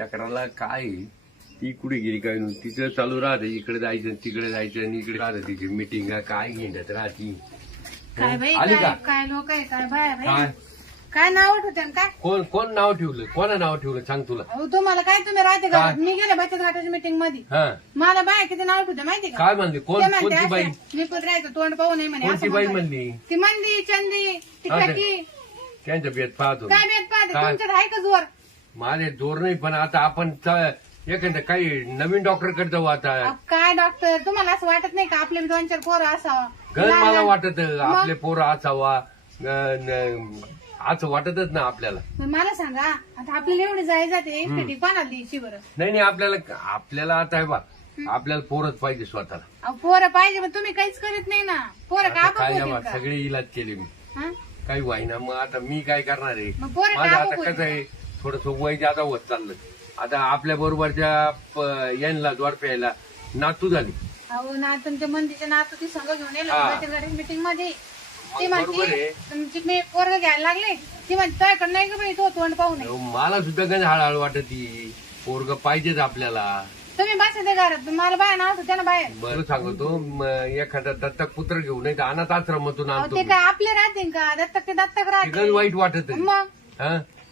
चक्राला काय? ती कुठे गेली काय तिचं चालू राहते इकडे जायचं तिकडे जायचं आणि इकडे राहतं तिची मिटिंग काय घेण्यात राहती? काय बाई आली काय का? काय लोक आहे? काय बाय काय बाई? काय? नाव ठेवते आणि काय? कोण कोण नाव ठेवलं? कोणा नाव ठेवलं? सांग तुला. अहो तुम्हाला काय तुम्ही राहते काय? घरात? मी गेले बचत गटाच्या मीटिंगमध्ये. हा. मला बाय किती नाव ठेवते माहिती का? काय म्हणले? कोण ते म्हणते कोणती बाई? असं, मी पण राहायचं तोंड पाहू नये म्हणे कोणती असं बाई म्हणतात. म्हणली? ती मंदी चंदी ती असं. टकी त्यांच्या बेत पाहतो. काय बेत पाहते? काय? तुमच्यात आहे का जोर? माझे जोर नाही पण आता आपण च- एखादं काही नवीन डॉक्टरकडे जाऊ आता. अहो, काय डॉक्टर तुम्हाला असं वाटत नाही का? आपले दोन चार पोरं असावं? गण लहान- मला लहान- वाटत? आपले पोरं असावा. अं, न- असं वाटतच ना आपल्याला. मग मला सांगा आता आपल्याला एवढी जाय जाते एकटी कोणाला द्यायची बरं? नाही नाही आपल्याला आपल्याला आता आहे बा आपल्याला पोरच पाहिजे स्वतःला. अहो, पोरं पाहिजे पण तुम्ही काहीच करीत नाही ना. पोरं का आता आपण काय होतील बा, का? सगळे इलाज केले मी. हा? काही वाईना मग आता मी काय करणार आहे? मग पोरं माझं आता कसं आहे? थोडस वय जादा होत चाललं आता आपल्या बरोबरच्या यांना द्वार प्यायला नातू झाली. अहो ना तुमच्या मंदीच्या नातू ती संघ घेऊन गटाच्या मीटिंगमध्ये. ते म्हणते. तुमची मी पोरग घ्यायला लागले. ती म्हणते तुझ्याकडे नाही का बाई तो तोंड पाहू नये? मला सुद्धा गण हळहळ वाटत. ती पोरग पाहिजेच आपल्याला. तुम्ही बसा ते घरात. मला बाहेर नाव होतं ना बाहेर. बरं सांगतो एखादा दत्तक पुत्र घेऊन नाही तर अनाथ आश्रमातून आणतो ते काय आपले राहते का? दत्तक ते दत्तक गण राहते वाईट वाटत मग?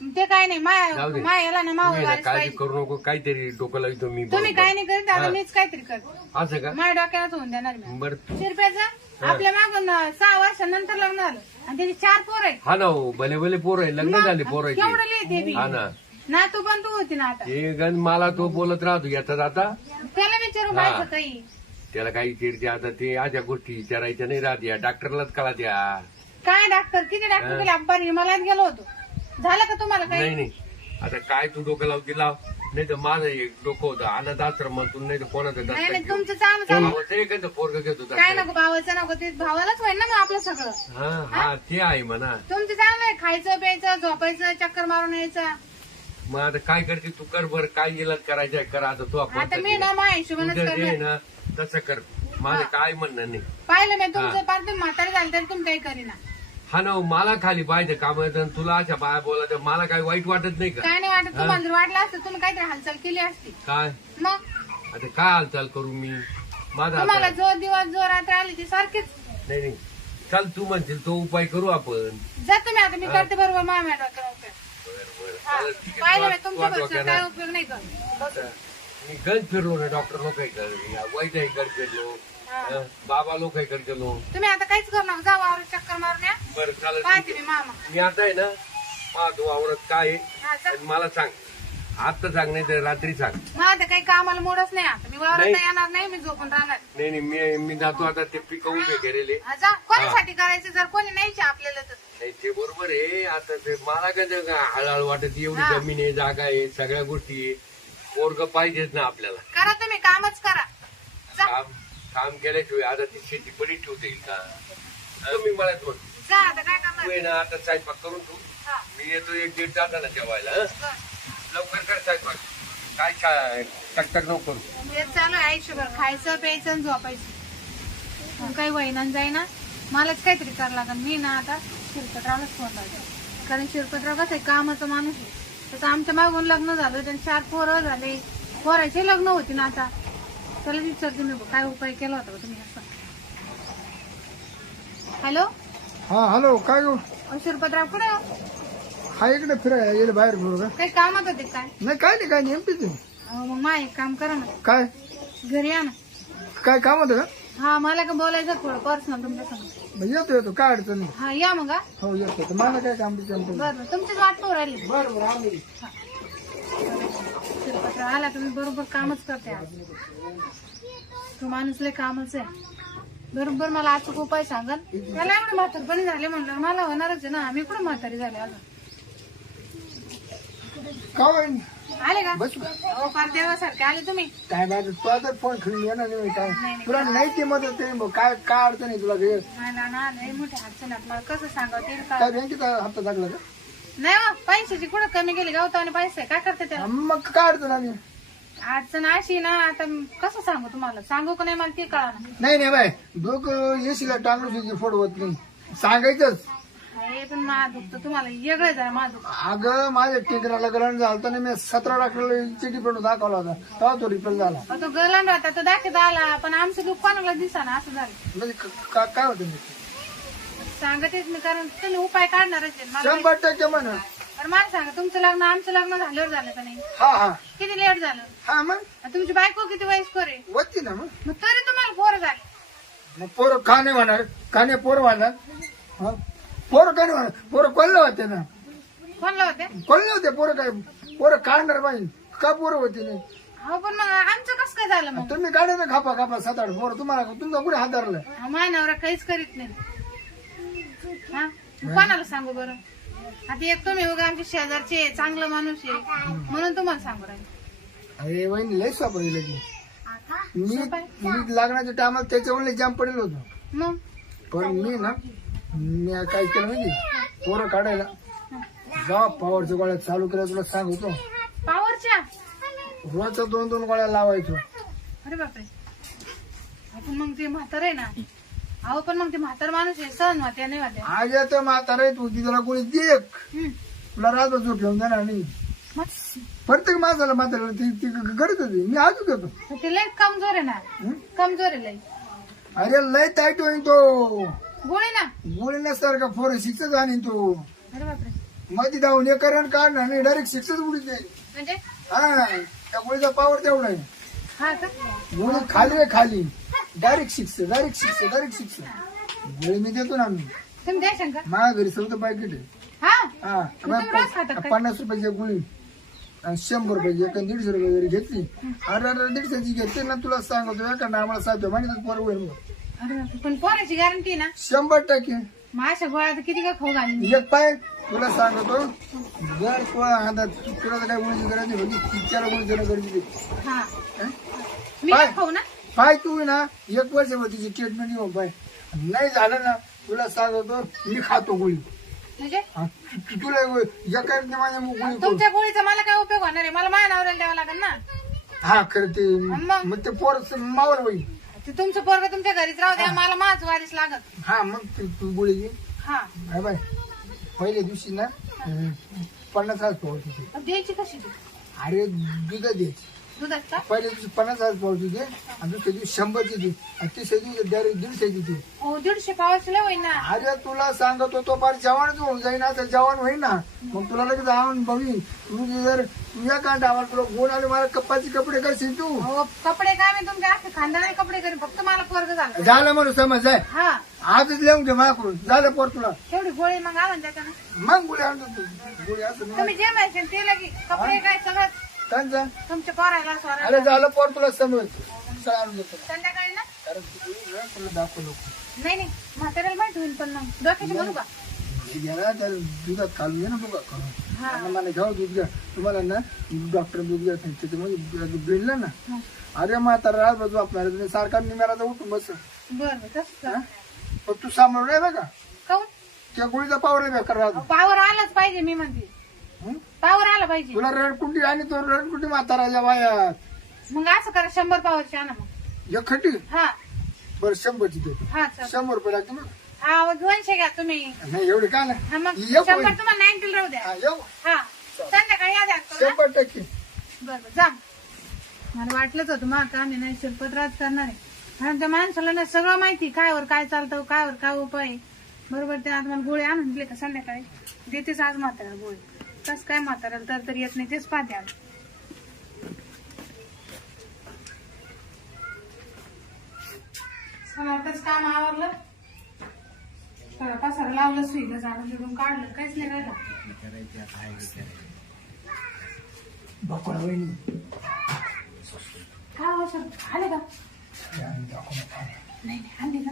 ते काय नाही माया जाऊ दे. मायाला ना तू मावळ आहे वारीस काळजी पाहिजे. करू नको काहीतरी डोकं लावतो मी तुम्ही. काय नाही करीत आता. मीच काहीतरी करते. असं का? माझ्या डोक्यालाच होऊन देणार मी. बर. शिरप्याचं आपल्या मागून अं, सहा वर्षानंतर लग्न झालं. आणि त्याचे चार पोर आहेत. हा ना हो, भले भले पोर आहे लग्न झाले पोरायचे केवढं लिहि ते बी. हा ना. ना तू पण तू होती ना आता. ते गण मला तो बोलत राहतो याचा आता. त्याला विचारू हा. काय काही त्याला काही चिरते आता ते अशा गोष्टी विचारायच्या नाही राहत या. डॉक्टरलाच कळा त्या काय डॉक्टर? किती डॉक्टर गेले आपण हिमालयात गेलो होतो. झालं का तुम्हाला नाही काही? नाही आता काय तू डोकं लावती लाव नाही तर माझं एक डोकं होतं. अनाथ आश्रमातून नाही तर कोणाचं नाही नाही दत्तक तुमचं चांगलं भावाचं पोरग घेत होता काय नको भावाचं नको ते भावालाच होईल ना मग आपलं सगळं. हा हा ते आहे म्हणा. तुमचं चांगलं आहे खायचं प्यायचं झोपायचं चक्कर मारून यायचं. मग आता काय करते तू? कर बर काय इलाज करायचा कर आता तू आपण आता मी ना माझ्या हिशोबानच करणार. ना तसं कर. माझं काय म्हणणं नाही. पाहिलं मी तुमचं पार तुम्ही म्हातारे झाले तरी तुम्ही काही करीना. हा ना मला खाली पाहिजे काम तुला अशा बाया बोलायचं मला काय वाईट वाटत नाही का? काय नाही वाटत तुम्हाला जर वाटलं असतं तुम्ही काहीतरी हालचाल केली असती. काय? मग? आता काय हालचाल करू मी? माझा तुम्हाला आता जो दिवस जो रात्र आली ती सारखीच. नाही नाही. चल तू म्हणशील तो उपाय करू आपण. जा तुम्ही आता मी करते बरोबर मामा डॉक्टर बरं, बरं. चालेल, ठीक आहे. पाहिलं मी तू तुमच्या काय उपयोग नाही आता मी गंज फिरलो ना डॉक्टर लोक वैद्य इकडे फिरलो. बाबा लोक इकडे गेलो. तुम्ही आता काहीच करू नका जाऊ आवरून चक्कर मारून या. बरं चालेल. पाहते मी मामा. मी आता आहे ना पाहतो आवरत काय आहे. हा जा. आणि मला सांग. आता सांग नाही तर रात्री सांग. आता काही कामाला मोडच नाही आता. मी वावरात नाही. येणार नाही मी झोपून राहणार. नाही नाही मी मी जातो आता ते पिकं उभे केलेले. हा, जा. कोणासाठी करायचं? जर कोणी नाहीचे आपल्याला तर. नाही ते बरोबर आहे. आता ते मला काय ते हळूहळू वाटत एवढी हा. जमीन आहे जागा आहे सगळ्या गोष्टी आहे. पोरग पाहिजेच ना आपल्याला. करा तुम्ही कामच करा. जा. काम काम केल्याशिवाय आता ती शेती पडी ठेवता येईल का? तुम्ही मला दोन जा आता काय तू करणार आहे ना आता स्वयंपाक करून तू हा, मी येतो एक दीड तासाला जेवायला हं? लवकर कर स्वयंपाक. काय काय टकटक नको करू. चालू आहे आयुष्यभर. खायचं प्यायचं आणि झोपायचं. मग काही वहिनान जाईना. मलाच काहीतरी करावं लागेल. मी ना आता शिरपतरावलाच फोन लावते. कारण शिरपतराव कसं आहे कामाचा माणूस आहे. तसं आमच्या मागून लग्न झालं त्यांनी चार पोरं झाले. पोराचे लग्न होती ना आता. त्याला विचारते मी काय उपाय केला होता का तुम्ही हॅलो? हा हॅलो काय गो? शिरपतराव कुठे हो? हा इकडे फिरायला गेले बाहेर बरोबर काही कामात होते काय? नाही काय नाही काय नाही एमपीच आहे. अहो, मग मा एक काम करा ना. काय? घरी या ना. काय काम होतं का हा मला का बोलायचं थोडं पर्सनल तुमच्या संग मग येतो येतो काय अडचण नाही. हा या मग हा. हो येतो येतो. मला काय काम काम बरं बरं तुमचीच वाट पाहू राहिली. बरं बरं आम्ही आला तुम्ही बरोबर कामच करते आज. तो माणूस लय कामच आहे. बरोबर मला अचूक उपाय सांगल त्याला एवढे म्हातारपणी झाले म्हणलं मला होणारच आहे ना. मी कुठं म्हातारी झाले अजून? का होईन आले का? बस हो फार देवासारखे आले तुम्ही. काय बाबा तू आता फोन खेळून येणार नाही काय. तुला नाही ते मदत मग काय काय अडचण आहे तुला? काय मला ना लय मोठे अडचण मला कसं सांगावं ते का काय? बँकेत हप्ता टाकला का? नाही हो, पैशाची कुठं कमी गेली गवताने पैसे. काय करते त्या मग काय अडचण आली? अडचण अशी ना आता कसं सांगू तुम्हाला? सांगू का नाही मला ते कळा नाही. नाही बाय. लोक येशीला टांगून फोड होत नाही. सांगायचंच. हे पण मा दुखतं तुम्हाला वेगळं आहे मा दुखत अगं माझ्या टिकराला गरण झालं ना मी सतरा लाखाला पण दाखवला होता. तेव्हा तो रिपेल झाला. तो गलन होता तो दाखवत आला पण आमचं दुःख कोणाला दिसा ना असं झालं. म्हणजे क- का- काय होतं? सांगतेच मी कारण तुम्ही उपाय काढणारच आहे मला शंभर टक्के म्हणा. पण मला सांगा तुमचं लग्न आमचं लग्न झाल्यावर झालं का नाही? हा हा. किती लेट झालं? हा मग? आणि तुमची बायको किती वयस्कर आहे? होती ना मग? मग तरी तुम्हाला पोरं झाले. मग पोरं का नाही होणार का नाही पोरं वाढणार हा? पोरं का नाही पोरं कोणलं होते ना? कोणला होते? कोणले होते पोरं काय? पोरं काढणार पाहिजे का पोरं होती नाही? हो पण मग आमचं कसं काय झालं मग? तुम्ही ना खापा खापा सात आठ पोरं. तुम्हाला तुमचा कुठे हातारलं हा, माझ्या नवरा काहीच करीत नाही. हा? कोणाला सांगू बरं? आता एक तुम्ही उगा आमच्या शेजारचे आहे, चांगलं माणूस आहे. म्हणून तुम्हाला सांगू राहिले. अरे वहिनी लय स्वाप की. मी सोपं आहे. मी लागण्याच्या टायमाला त्याच्यावर जाम पडेल होतो. मग? पण मी ना मी काय केलं माहिती पोरं काढायला जा पॉवरच्या गोळ्या चालू केल्या तुला सांगतो. पावरच्या रोजच्या दोन दोन गोळ्या लावायचो. अरे बापरे. आपण मग ते म्हातार आहे ना अहो पण मग ते म्हातार माणूस आहे सहन होत्या नाही होत्या आज येतो म्हातारा आहे तू तिला कोणी देख. तुला रातभर झोप घेऊन देणार नाही. प्रत्येक माणसाला म्हातारा ती ती गरज होती. मी आजच देतो ते लय कमजोर आहे ना. हं? कमजोर आहे लय. अरे लय टाईट होईन तो. गोळी ना. गोळी का फोर शिक्षच आणि तो. अरे बापरे. मध्ये जाऊन एक करण काढणार नाही डायरेक्ट शिक्षच उडी दे म्हणजे? हा त्या गोळीचा पावर तेवढा आहे. हा का? गोळी खाली आहे खाली. Direct six direct six direct six गोळी मी देतो ना तुम्ही का माझ्या घरी सगळं पॅकेट आहे. हा? हा तुम्ही रोज खाता काय? पन्नास रुपयाची गोळी. आणि शंभर रुपयाची एक दीडशे रुपये जरी घेतली. अरे अरे दीडशेची घेतली ना तुला सांगतो एका आम्हाला साध्य माहिती पोरं होईल मग. अरे बापरे. पण पोराची गॅरंटी ना? शंभर टक्के. मग अशा गोळ्या तर किती काय खाऊ घालून एक पाय तुला सांगतो. जर तुला हातात तुला तर काय गोळीची गरज नाही होती तिच्याला गोळी देणं गरजेचं. हा? मी खाऊ ना? पाय तू ना एक वर्ष तिची ट्रीटमेंट येऊ पाय. नाही झालं ना तुला सांगतो मी खातो गोळी. म्हणजे? हा, तु- तुला एका माझ्या गोळी करू. तुमच्या गोळीचा मला काय उपयोग होणार आहे? मला माझ्या नवऱ्याला द्यावं लागेल ना? हा खरं ते. मग? मग ते पोर मावर होईल. ते तुमचं पोरग तुमच्या घरीच राहू द्या मला माझ वारीस लागत हा मग तू तू गोळी घे. हा. Hi bye. पहिल्या दिवशी ना अं, पन्नास हजार मग द्यायची कशी ती? अरे दुध द्यायची. पहिल्या दिवशी पन्नास हजार पावत होते आणि दुसऱ्या दिवशी शंभरची दी आणि तिसऱ्या दिवशी डायरेक्ट दीडशेची दी हो दीडशे पावाची लय होईन. ना अरे तुला सांगतो तो फार जेवणच होऊन जाईन आता जेवण होईन. ना मग तुला लगेच आवड बघी तू जर तुझ्या कांदा आवाज तुला गोड आले मला कप्पाचे कपडे करशील तू. हो कपडे काय मी तुमच्या अख्खे खानदानी कपडे करीन फक्त मला पोरग झालं. झालं म्हणून समज आहे हा. आजच लिहून घे माझ्याकडून झालं पोर तुला. तेवढी गोळी मग आणून द्या मग गोळी आणतो तू. गोळी असं तुम्ही जे माहिती ते लगे कपडे तुमच्या पोरायला अरे झालं पोर तुला समज चला आणून देतो. संध्याकाळी ना? कारण तू ना तुला दाखवलो नाही नाही. म्हाताऱ्याला माहिती होईल पण मग डोक्याची म्हणू का? दुधात घालून घे ना बघा. हा. मला घ्यावं दूध घ्या. तुम्हाला ना डॉक्टर दूध घ्या त्याच्यामध्ये भिडलं ना. अरे म्हातारा रात बसू आपल्याला सारखा निम्याला उठून बस. बरं? पण तू सांभाळून नाही बघा. त्या गोळीचा पावर बेकार राहतो पावर आलाच पाहिजे मी म्हणते? पावर आला पाहिजे. तुला रडकुंडी आणि तो रडकुंडी म्हाताराच्या वायात मग असं करा शंभर पावरची आणा मग. एक खटी? हा. बरं शंभरची देतो. हा चल. शंभर रुपये लागते मग हा दोनशे घ्या तुम्ही. नाही एवढे का नाही? हा मग शंभर. तुम्हाला नाईन्टी राहू द्या. हा, येऊ हा. संध्याकाळी या द्या बरं शंभर टक्के. बरं जा. मला वाटलंच होतं मग का मी नाही शिल्पत्राच करणार. आहे आणि त्या माणसाला ना सगळं माहिती कायवर काय चालतं कायवर काय उपाय आहे. बरोबर ते आता मला गोळी आणून दिले का संध्याकाळी? देतेच आज म्हातारा गोळी. कस काय म्हाताऱ्याला तर तर येत नाही तेच आज सणातच काम आवरलं. पसारा लावलं सुईला जाणून काढलं काहीच नाही राहिलं. काय हो सर? आले का. नाही का?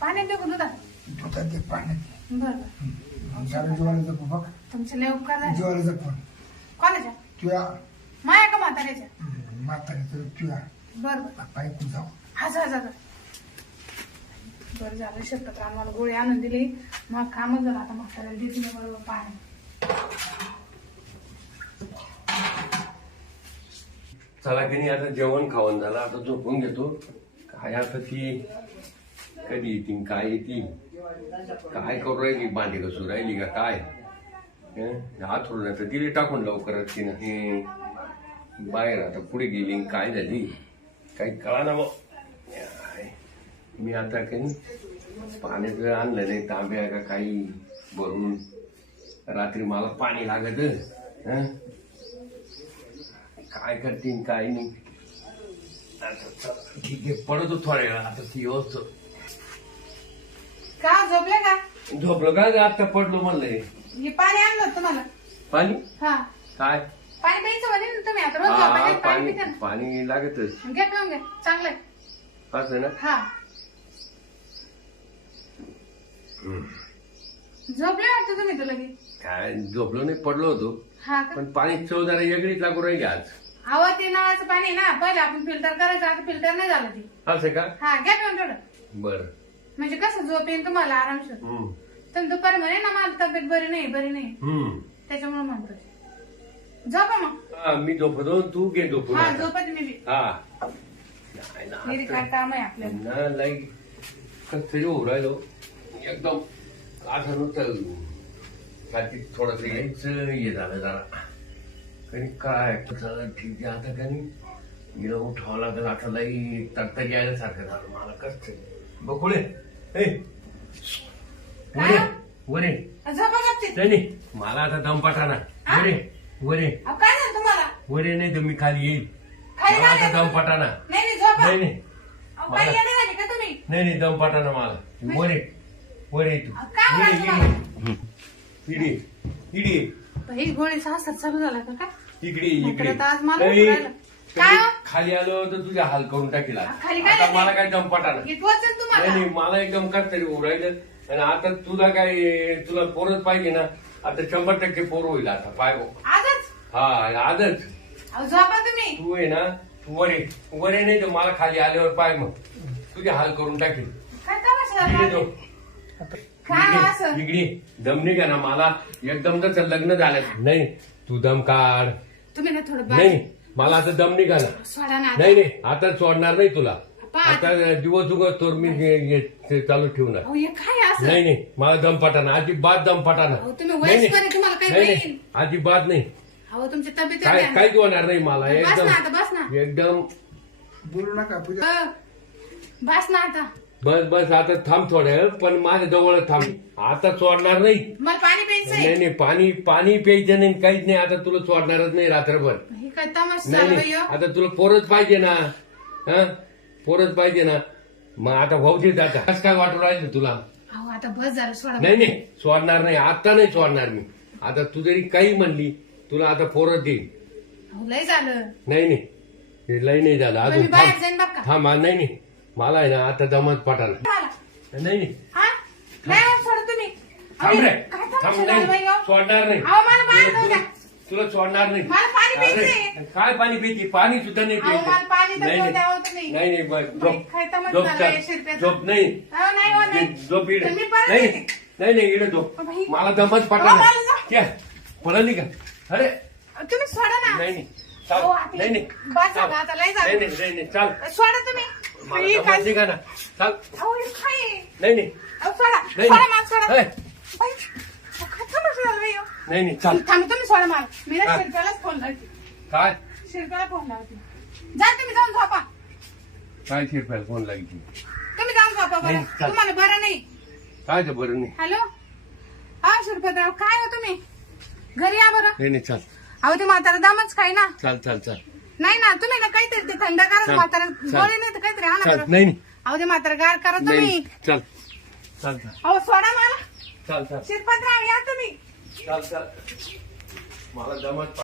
पाण्यात देऊ का दुधात पाण्यात. बरं. बघ. तुमचे लय उपकार झाले. जीवाला जपून कोणाच्या? तुझ्या माया का म्हाताऱ्याच्या? बरं बरं. पायकून जाऊ. हा जा जा जा. बरं झालं आम्हाला गोळी आणून दिली. मग कामच झालं आता म्हाताऱ्याला देते मी बरोबर पाणी. चला की नाही आता जेवण खावण झालं आता झोपून घेतो. काय आता ती कधी येतील काय येतील? काय करू राहिली भांडी घसू राहिली का काय? हं? हात नाही तर तिने टाकून लवकरच तिनं. हे? बाहेर आता पुढे गेली काय झाली? काही कळा ना मग मी आता काही पाण्याचं आणलं नाही तांब्या का काही भरून? रात्री मला पाणी लागत काय करतीन काय नाही. आता ठीक आहे पडतो थोड्या वेळा आता ती व्यवस्था का झोपले का? झोपलो काय आता पडलो म्हणलंय. हे पाणी आणलं होतं तुम्हाला. पाणी? हा. काय? पाणी प्यायचं म्हणे ना तुम्ही. आता रोज हा, पाणी पाणी पिता ना. पाणी लागतच. घ्या पिऊन घ्या चांगलंय असं ना? हा. झोपले वाटतं तुम्ही तुला की काय झोपलो नाही पडलो होतो. हा का? पण पाणी चव जरा वेगळीच लागू राहिली आज. अहो ते नळाचं पाणी ना. पहिले आपण फिल्टर करायचं आता फिल्टर नाही झालं ते. असं का? हा घ्या पिऊन थोडं. बर. म्हणजे कसं झोप येईल तुम्हाला आरामशीर? तर दुपारी म्हणे ना मला तब्येत बरी नाही बरी नाही. त्याच्यामुळे म्हणतो झोपा मग. मी झोपतो तू घे झोपून हा आता. झोपत मी बी. हा. नाही ना, काम आहे आपल्याला ना लाईक कसं तरी होऊ राहिलो. एकदम असं नुसतं छातीत थोडस यायचं हे झालं जरा. कधी काय ठीक आहे आता कधी? हिला उठावं लागेल आता लई तरतरी यायला सारखं झालं. मला कसं बकुळे ए वरे वरे झोपा नाही नाही मला आता दम पाठाना वरे वरे अहो, काय झालं तुम्हाला? वरे नाही तर मी खाली येईल खाली मला नाही आता दम पाठाना नाही नाही झोपा. नाही अहो, का तुम्ही? नाही नाही दम पाठाना मला. वरे वरे तू. अहो, काय इडी, इडी. इडी ही गोळी सासर चालू झाला का काय? इकडे इकडे इकडे तर आज मला. काय हो? खाली आलो तर तुझ्या हाल करून टाकील आज. खाली काय आता. मला काय दम पाठाना हे टोचन नाही तुम्हाला? नाही मला एकदम कस तरी उरायलं आणि आता तुला काय तुला पोरच पाहिजे ना आता शंभर टक्के पोर होईल आता पाय बघ. आजच? हा आजच. अहो झोपा तुम्ही. तू आहे ना तू वरे. वरे नाही तर मला खाली आल्यावर पाय मग. तुझे हाल करून टाकेल. काय तमाशा इकडे? जो. काय हो असं? इकडे दम नाही का ना मला. एकदम तसं लग्न झालं. नाही तू दम काढ. तुम्ही ना थोडं नाही मला आता दम निघा ना सोडा ना आता. नाही नाही आता सोडणार नाही तुला. आता दिवस उगत तोर मी हे- हे- ते चालू ठेवणार. अहो हे काय असं? नाही नाही मला दम पाठाना अजिबात दम पाठाना अहो तुम्ही नाही, वयस्कर नाही. आहे, तुम्हाला काही नाही, होईल नाही अजिबात नाही. अहो तुमची तब्येत काय. काहीच होणार नाही मला बस एकदम. ना आता बस ना. एकदम. बोलू नका पूजा. अ, बस ना आता. बस बस आता थांब थोड्या वेळ, पण माझ्या जवळ थांब. आता सोडणार नाही. मला पाणी प्यायचंय. नाही नाही पाणी पाणी प्यायचं नाही काहीच नाही. आता तुला सोडणारच नाही रात्रभर. हे काय तमाशा नाही? आता तुला पोरच पाहिजे ना. हा? पोरच पाहिजे ना. मग आता भाऊ देत आता. कसं काय वाटू राहिलं तुला? अहो आता बस झालं सोडा. नाही नाही. सोडणार नाही. आता नाही सोडणार मी. आता तू जरी काही म्हणली तुला आता पोरच देईल अहो लय झालं. नाही नाही. हे लय नाही झालं. मी अजून बाहेर थांब. जाईन बघ का? थांब हा, नाही नाही. मला आहे ना आता दमत मला. नाही नाही हा? नाही हो, सोडा तुम्ही अहो, थांब रे काय थांब बाई, नाही हो? सोडणार नाही अहो, मला बाहेर जाऊ तुला- द्या. तुला सोडणार नाही मला पाणी प्यायचंय. अरे, काय पाणी पिती पाणी सुद्धा नाही अहो, प्यायचं. मला पाणी तर नाही, नाही. द्यावं तुम्ही. नाही नाही बस झोप झोप झाला चाल. झोप नाही अहो, नाही हो, नाही. झोप इकडे परत नाही येते. नाही नाही इकडे झोप बाई. मला दमत अहो, पाठवला मला जा. क्या पळाली का अरे अहो, तुम्ही सोडा ना नाही नाही चाल अहो, नाही नाही बस चाल. आता लय झालं. नाही नाही नाही नाही चाल सोडा तुम्ही मला ना? नाही नाही. नाही चाल. तुम्ही सोडा मला. मी ना हा. शिरप्यालाच फोन लावते. काय? शिरप्याला फोन लावते. जा तुम्ही जाऊन झोपा. काय शिरप्याला फोन लागली तुम्ही जाऊन झोपा बरं. नाही, चाल. तुम्हाला बरं नाही. काय ते बरं नाही? हॅलो? हा शिरपतराव काय हो तुम्ही? घरी या बरं. नाही नाही चाल. अहो ते म्हातारा दामच काय ना. चाल चाल चाल. नाही ना तुम्ही ना काहीतरी ते थंड करा चाल. म्हातारा. गोळी नाही तर काहीतरी आणा चाल बरं. नाही नाही. अहो ते म्हातारा गार करा नाही तुम्ही. चाल. चाल चाल. अहो सोडा मला. चाल चाल. शिरपतराव या तुम्ही. चाल चाल. मला जमत